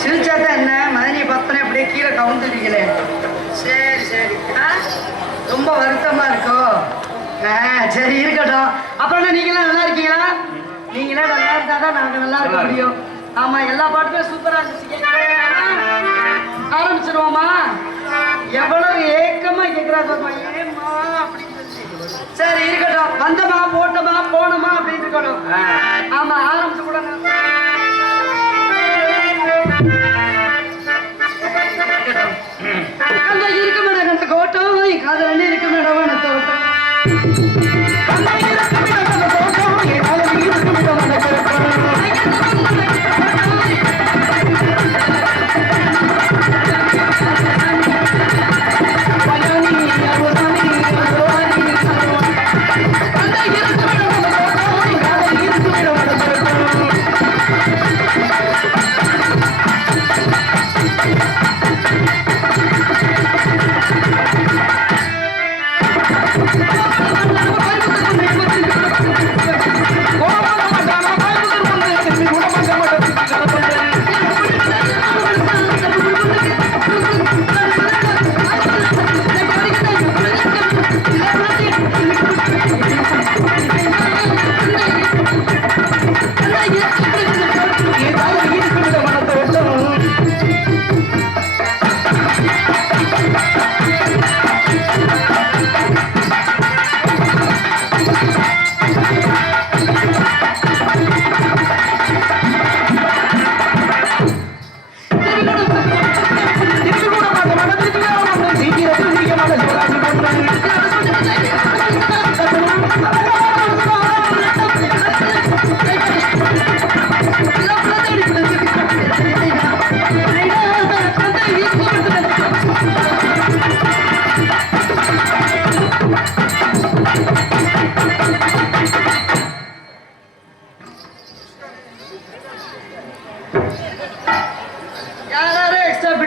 சிரிச்சாதான் என்ன? மதனியை பார்த்தோன்னே அப்படியே கீழே கவுந்துட்டீங்களே. சரி சரி. ஆ? ரொம்ப வருத்தமா இருக்கோ? சரி இருக்கட்டும். அப்புறம் நீங்களாம் நல்லா இருக்கீங்களா? நீங்களே நல்லா இருந்தா தான் நாங்கள் நல்லா இருக்க முடியும். ஆமா எல்லா பாட்டுமே சூப்பரா இருந்துச்சு ஆரம்பிச்சிருவோமா? எவ்வளவு ஏக்கமா கேட்கிறாங்க. ஏம்மா அப்படின்னு. சரி இருக்கட்டும். வந்தமா போட்டமா போனோமா அப்படின்னு இருக்கணும். ஆமா ஆரம்பிச்சு கூட என் காதல இருக்கு மேடம் என்னத்தை தோட்டம்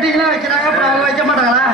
மீட்டிங்லாம் வைக்கிறாங்க அப்புறம் அவங்க வைக்க மாட்டாங்களா?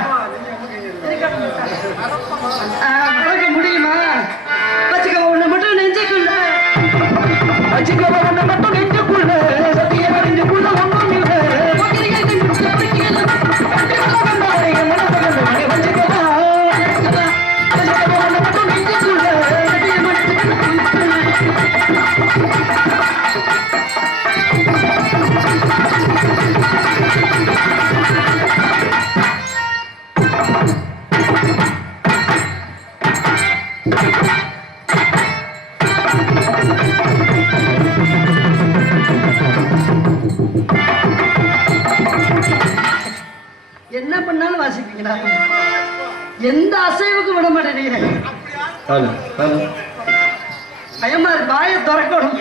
பயமா இருக்கு திறக்கணும்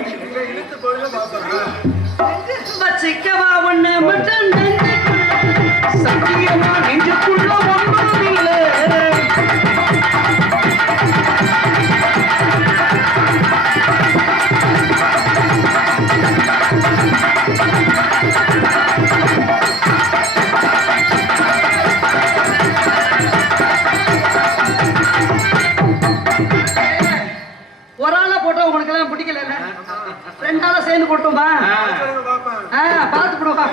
வச்சிக்கவா ஒண்ணு மட்டும் நெஞ்சுக்குள்ள. சத்தியமா நெஞ்சுக்குள்ள ஒண்ணும் பிடிக்கல ரெண்டாளா சேர்ந்து ஆ. பார்த்து போடுவா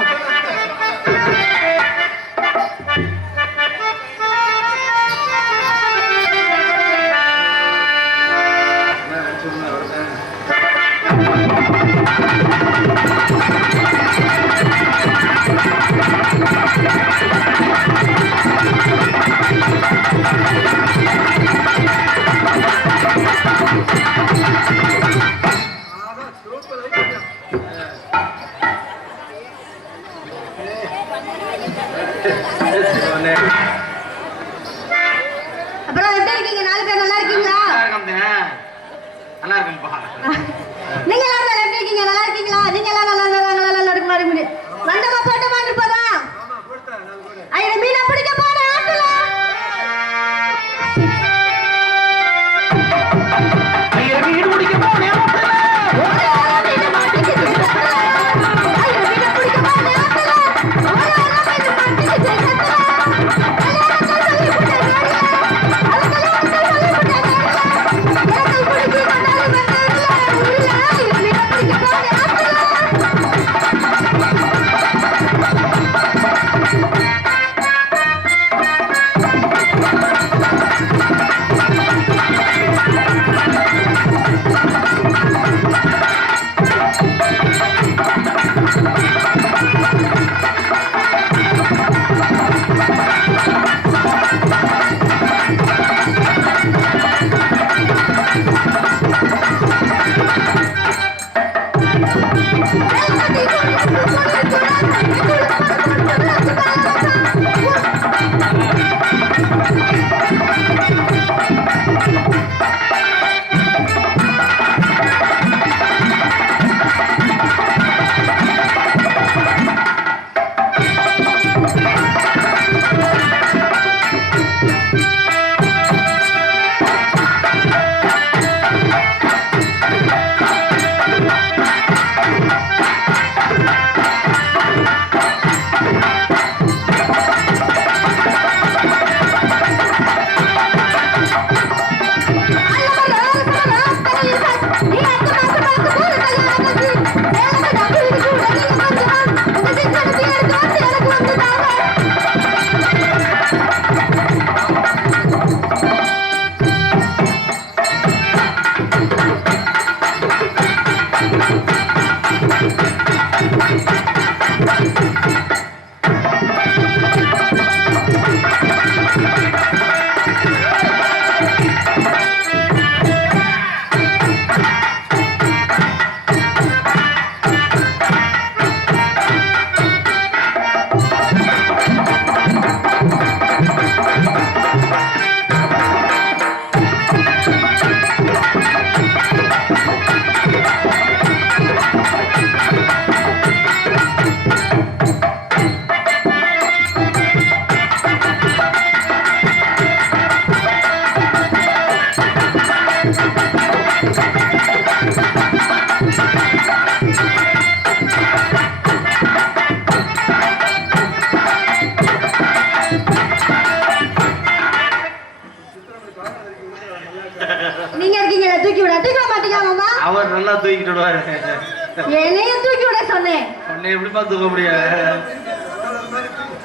முடியும்?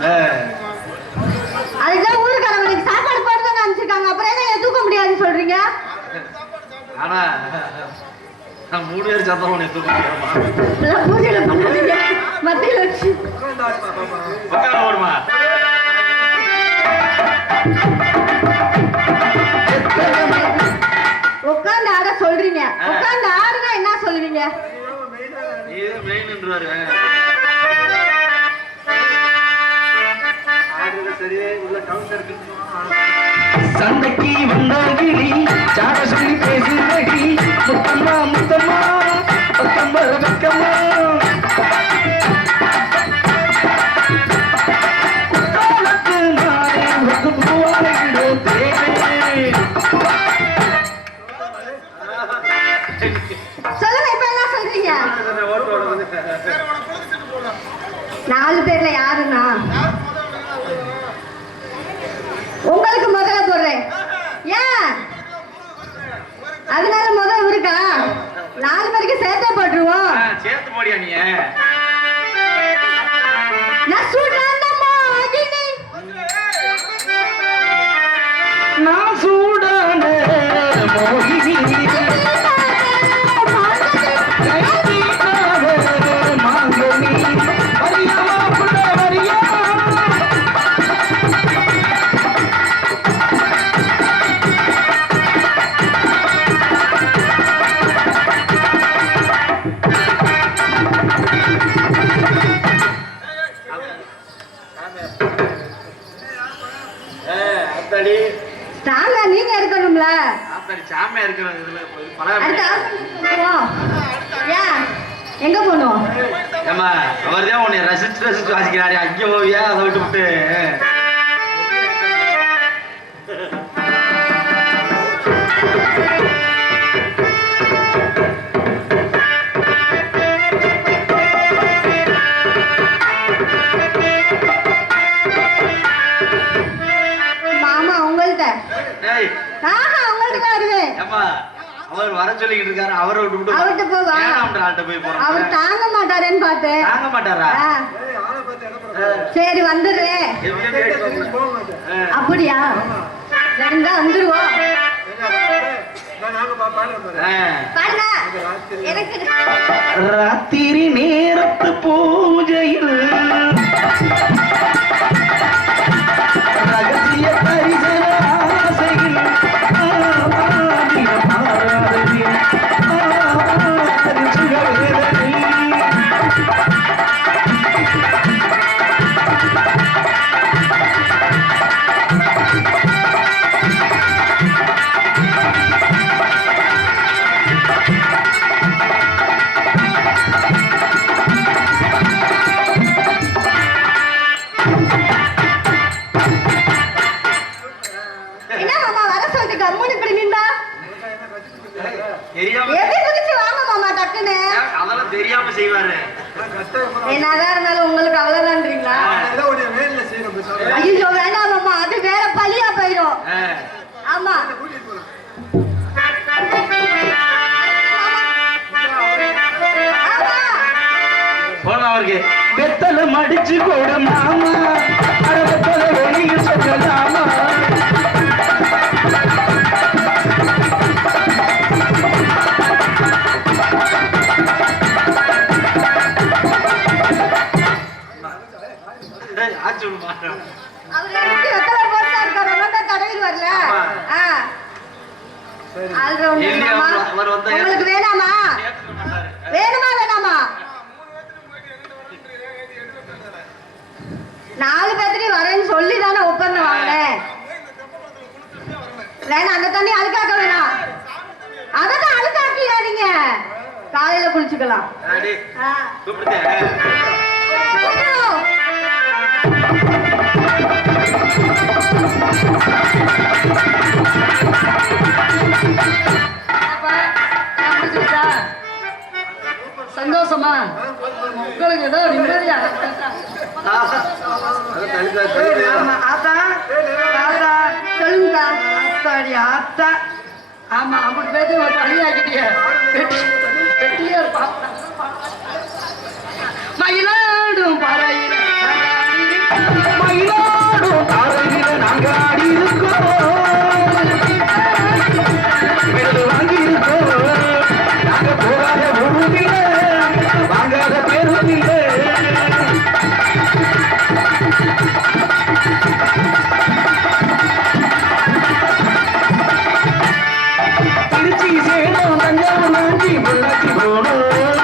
ஆ. அதுக்குதான் ஊருக்காரவங்களுக்கு சாப்பாடு போட்டு அனுப்பிச்சிருக்காங்க அப்புறம் என்ன தூக்க முடியாதுன்னு சொல்றீங்க? ஆனா நான் மூணு பேர் சத்தம் உன்னை தூக்க முடியாமா இதெல்லாம் பூஜையில பண்ணாதீங்க. மத்தியில வச்சு. உட்கார ஓடுமா உட்காந்து ஆட சொல்றீங்க. உட்காந்து ஆடுனா என்ன சொல்லுவீங்க? நீ மெயின்ன்றாரு சண்டைக்கு வந்தாகிரி சாட சொல்லி பேசுறடி முத்தம்மா முத்தம்மா பக்கம்மா பக்கம்மா நாலு பேர்ல யாருன்னா? உங்களுக்கு முதல்ல போடுறேன். ஏன்? அதனால முதல் இருக்கா நாலு பேருக்கு சேர்த்தே போட்டுருவோம். சேர்த்து போடியா நீ? நான் அகினி. நான் சூடான மோகினி. ஸ்ட்ராங்கா நீங்க இருக்கணும்ல? சாமியா இருக்கிற இதுல. எங்க போகணும்? ஏமா அவர் தான் உன்னை ரசிச்சு ரசிச்சு வாசிக்கிறாரு அங்கே போவியா? அதை விட்டு விட்டு. ஏய். ஆஹா உங்கள்ட்ட தான் வருவேன் ஏமா அவர் வர சொல்லிக்கிட்டு இருக்காரு அவரை விட்டு விட்டு அவர்ட்ட போ, வா. ஏழாம் ஆள்கிட்ட போய் அவர் போறோம் தாங்க மாட்டாரேன்னு பார்த்தேன். தாங்க மாட்டாரா? ஆ, சரி வந்துடுறேன். அப்படியா? ரெண்டா வந்துருவோம். எனக்கு ராத்திரி நேரத்து பூஜையில் போலாம் அவருக்கு. மடிச்சு போட மாமா. அட வெத்தலை சொல்லலாமா? ஆச்சு உங்களுக்கு வேணாமா? வேணுமா வேணாமா? நாலு பேர்த்தையும் வரேன்னு சொல்லி தானே ஒப்பந்தம் வாங்கினேன். வேணாம் அந்த தண்ணி அழுக்காக்க வேணாம் அதான் அழுக்காக்கிறாதீங்க காலையில குளிச்சுக்கலாம். உங்களுக்கு ஏதோ நிம்மதியா ஆமா, ஆத்தா ஆத்தா சொல்லுங்கக்கா ஆத்தாடி ஆத்தா ஆமா அப்படி பேசி ஒரு பழியாக்கிட்டிய வெட்டியே இருப்பான் திருச்சி சேலம் தஞ்சாவூர் நாஞ்சி பொள்ளாச்சி போனோம்